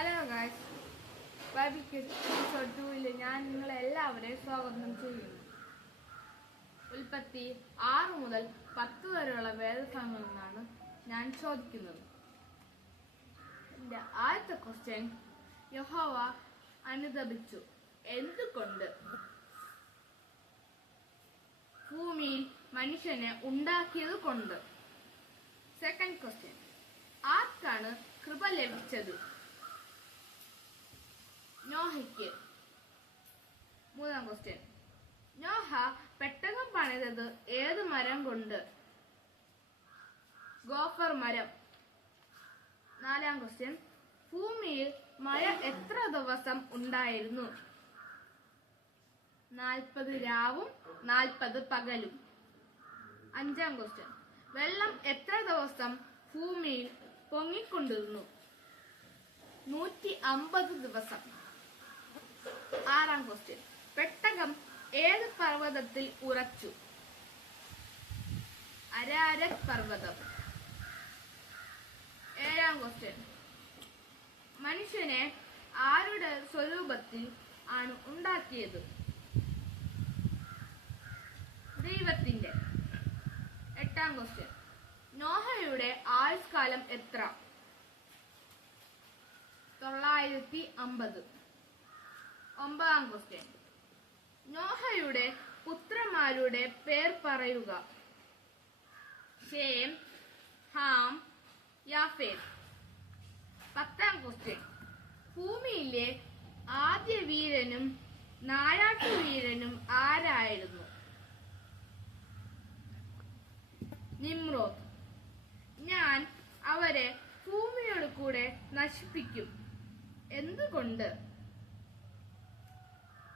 Hello guys, episode 2 ഞാൻ നിങ്ങളെല്ലാവരെയും സ്വാഗതം ചെയ്യുന്നു. ഉൽപ്പത്തി 6 മുതൽ 10 വരെയുള്ള വേദഭാഗങ്ങളിൽ നിന്നാണ് ഞാൻ ചോദിക്കുന്നത്. എൻ്റെ ആദ്യത്തെ ക്വസ്റ്റ്യൻ, യഹോവ അനുതപിച്ചു എന്തുകൊണ്ട്? ഭൂമിയിൽ മനുഷ്യനെ ഉണ്ടാക്കിയത് കൊണ്ട്. സെക്കൻഡ് ക്വസ്റ്റ്യൻ, ആർക്കാണ് കൃപ ലഭിച്ചത്? നോഹയ്ക്ക്. മൂന്നാം ക്വസ്റ്റ്യൻ, നോഹ പെട്ടകം പണിതത് ഏത് മരം കൊണ്ട്? ഗോഫർ മരം. നാലാം ക്വസ്റ്റ്യൻ, ഭൂമിയിൽ മഴ എത്ര ദിവസം ഉണ്ടായിരുന്നു? 40 രാവും 40 പകലും. അഞ്ചാം ക്വസ്റ്റ്യൻ, വെള്ളം എത്ര ദിവസം ഭൂമിയിൽ പൊങ്ങിക്കൊണ്ടിരുന്നു? 150 ദിവസം. ആറാം ക്വസ്റ്റ്യൻ, പെട്ടകം ഏത് പർവ്വതത്തിൽ ഉറച്ചു? അരാരത് പർവ്വതം. ഏഴാം ക്വസ്റ്റ്യൻ, മനുഷ്യനെ ആരുടെ സ്വരൂപത്തിൽ ആണ് ഉണ്ടാക്കിയത്? ദൈവത്തിന്റെ. എട്ടാം ക്വസ്റ്റ്യൻ, നോഹയുടെ ആയുഷ്കാലം എത്ര? 950. ഒമ്പതാം ക്വസ്റ്റ്യൻ, നോഹയുടെ പുത്രന്മാരുടെ പേർ പറയുക. Shem, Ham, Japheth. പത്താം ക്വസ്റ്റ്യൻ, ഭൂമിയിലെ ആദ്യ വീരനും നായാട്ടുവീരനും ആരായിരുന്നു? നിമ്രോദ്. ഞാൻ അവരെ ഭൂമിയോട് കൂടെ നശിപ്പിക്കും. എന്തുകൊണ്ട്?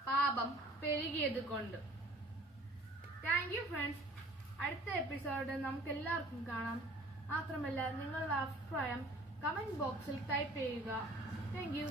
പാപം പെരുകിയത് കൊണ്ട്. Thank you friends. അടുത്ത എപ്പിസോഡ് നമുക്ക് എല്ലാവർക്കും കാണാം. മാത്രമല്ല, നിങ്ങളുടെ അഭിപ്രായം കമന്റ് ബോക്സിൽ ടൈപ്പ് ചെയ്യുക. Thank you.